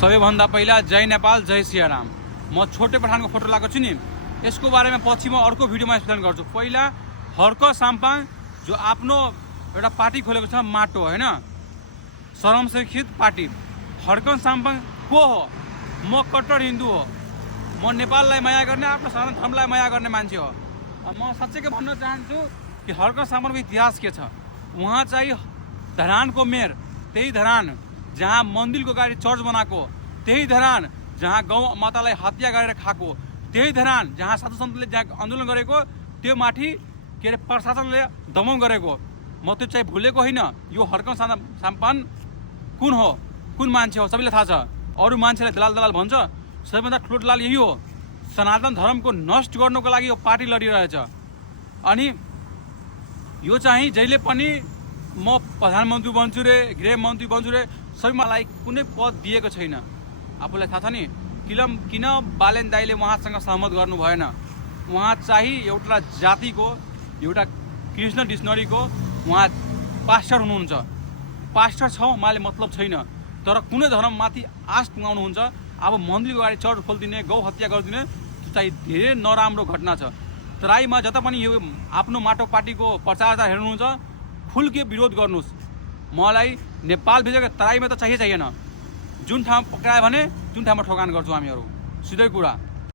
सबैभन्दा पहिला जय नेपाल जय सियाराम। म छोटे पठानको फोटो लगाएको छु नि, यसको बारेमा पछि म अर्को भिडियोमा एक्सप्लेन गर्छु। पहिला हर्क साम्पाङ जो आफ्नो एउटा पार्टी खोलेको छ, माटो हैन, शरमशेखित पार्टी। हर्क साम्पाङ को हो? म कट्टर हिन्दू हो। म नेपाललाई माया गर्ने, आफ्नो सनातन धर्मलाई माया गर्ने मान्छे हो। म साँच्चै के भन्न चाहन्छु कि हर्क साम्पाङको इतिहास के छ। उहाँ चाहिँ धरानको मेयर, त्यही धरान जहाँ मन्दिरको अगाडि चर्च बनाएको, त्यही धरान जहाँ गौ मातालाई हत्या गरेर खाएको, त्यही धरान जहाँ साधु सन्तले जहाँ आन्दोलन गरेको, त्यो माथि के अरे प्रशासनले दमन गरेको। म त्यो चाहिँ भुलेको होइन। यो हर्क साम्पाङ कुन हो, कुन मान्छे हो सबैलाई थाहा छ। अरू मान्छेलाई दलाल दलाल भन्छ, सबैभन्दा ठुलो दलाल यही हो। सनातन धर्मको नष्ट गर्नको लागि यो पार्टी लडिरहेछ। अनि यो चाहिँ जहिले पनि म प्रधानमन्त्री बन्छु रे, गृहमन्त्री बन्छु रे, सबै मलाई कुनै पद दिएको छैन। आफूलाई थाहा छ नि किन बालेन दाईले उहाँसँग सहमत गर्नु भएन। उहाँ चाहिँ एउटा जातिको, एउटा कृष्ण डिक्सनरीको उहाँ पास्टर हुनुहुन्छ। पास्टर छ उहाँले मतलब छैन, तर कुनै धर्ममाथि आश पुगाउनुहुन्छ। अब मन्दिरको अगाडि चर्च खोलिदिने, गौ हत्या गरिदिने, त्यो चाहिँ धेरै नराम्रो घटना छ। तराईमा जता पनि यो आफ्नो माटो पार्टीको प्रचार हेर्नुहुन्छ, खुलके विरोध गर्नुहोस्। मलाई नेपाल भेजेको तराईमा त चाहिएन। जुन ठाउँमा पक्रायो भने जुन ठाउँमा ठोकान गर्छौँ हामीहरू, सिधै कुरा।